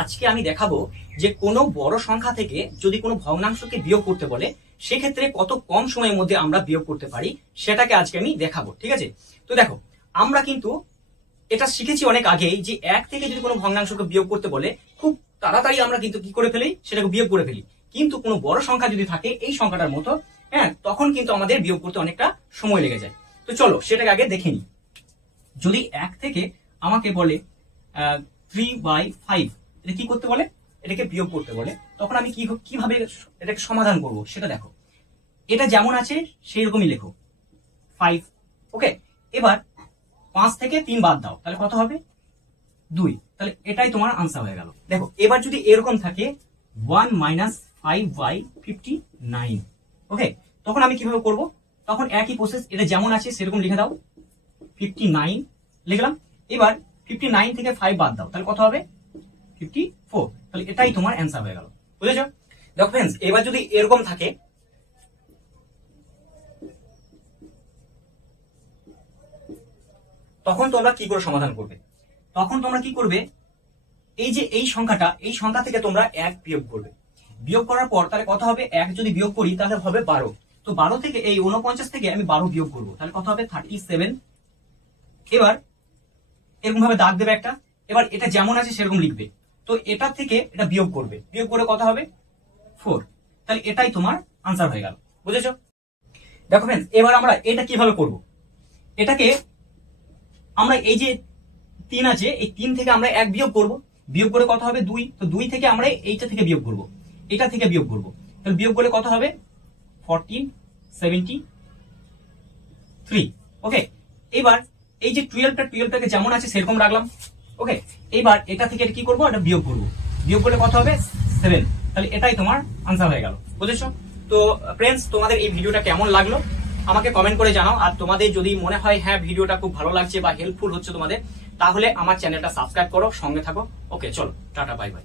আজকে আমি দেখাবো যে কোনো বড় সংখ্যা থেকে যদি কোনো ভগ্নাংশকে বিয়োগ করতে বলে সেক্ষেত্রে কত কম সময়ের মধ্যে আমরা বিয়োগ করতে পারি সেটাকে আজকে আমি দেখাবো। ঠিক আছে, তো দেখো আমরা কিন্তু এটা শিখেছি অনেক আগেই যে এক থেকে যদি কোনো ভগ্নাংশকে বিয়োগ করতে বলে খুব তাড়াতাড়ি আমরা কিন্তু কি করে ফেলি, সেটাকে বিয়োগ করে ফেলি। কিন্তু কোনো বড় সংখ্যা যদি থাকে এই সংখ্যাটার মতো, হ্যাঁ, তখন কিন্তু আমাদের বিয়োগ করতে অনেকটা সময় লেগে যায়। তো চলো সেটাকে আগে দেখে নিই। যদি এক থেকে আমাকে বলে 3/5 এটা কি করতে বলে, এটাকে বিয়োগ করতে বলে, তখন আমি কিভাবে এটাকে সমাধান করব সেটা দেখো। এটা যেমন আছে সেই রকমই লেখো 5। ওকে, এবার 5 থেকে 3 বাদ দাও, তাহলে কত হবে 2। তাহলে এটাই তোমার আনসার হয়ে গেল। দেখো এবার যদি এরকম থাকে 1 - 5/59, ওকে, তখন আমি কিভাবে করব, তখন একই প্রসেস, এটা যেমন আছে সেরকম লিখে দাও, 59 লিখলাম। এবার 59 থেকে 5 বাদ দাও, তাহলে কত হবে 54। তাহলে এটাই তোমার অ্যান্সার হয়ে গেল। বুঝেছো? দেখো फ्रेंड्स, এবার যদি এরকম থাকে তখন তোমরা কি করে সমাধান করবে? তখন তোমরা কি করবে, এই যে এই সংখ্যাটা, এই সংখ্যা থেকে তোমরা 1 বিয়োগ করবে। বিয়োগ করার পর তাহলে কত হবে, 1 যদি বিয়োগ করি তাহলে হবে 12। তো 12 থেকে এই 49 থেকে আমি 12 বিয়োগ করব, তাহলে কত হবে 37। এবার এরকম ভাবে দাগ দেবে একটা। এবার এটা যেমন আছে সেরকম লিখবে। তো এটা থেকে এটা বিয়োগ করবে, বিয়োগ করে কত হবে 4। তাহলে এটাই তোমার আনসার হয়ে গেল। বুঝেছো? দেখো फ्रेंड्स, এবার আমরা এটা কিভাবে করব, এটাকে আমরা এই যে 3 আছে, এই 3 থেকে আমরা 1 বিয়োগ করব, বিয়োগ করে কত হবে 2। তো 2 থেকে আমরা এইটা থেকে বিয়োগ করব, এটা থেকে বিয়োগ করব, তাহলে বিয়োগ করে কত হবে 1473। ওকে, এবার এই যে 12টাকে যেমন আছে সেরকম রাখলাম। ওকে, এবার এটা থেকে কি করব, এটা বিয়োগ করব, বিয়োগ করলে কত হবে 7। তাহলে এটাই তোমার আনসার হয়ে গেল। বুঝেছো? তো फ्रेंड्स, তোমাদের এই ভিডিওটা কেমন লাগলো আমাকে কমেন্ট করে জানাও। আর তোমাদের যদি মনে হয় হ্যাঁ ভিডিওটা খুব ভালো লাগছে বা হেল্পফুল হচ্ছে তোমাদের, তাহলে আমার চ্যানেলটা সাবস্ক্রাইব করো, সঙ্গে থাকো। ওকে, চলো টাটা, বাই বাই।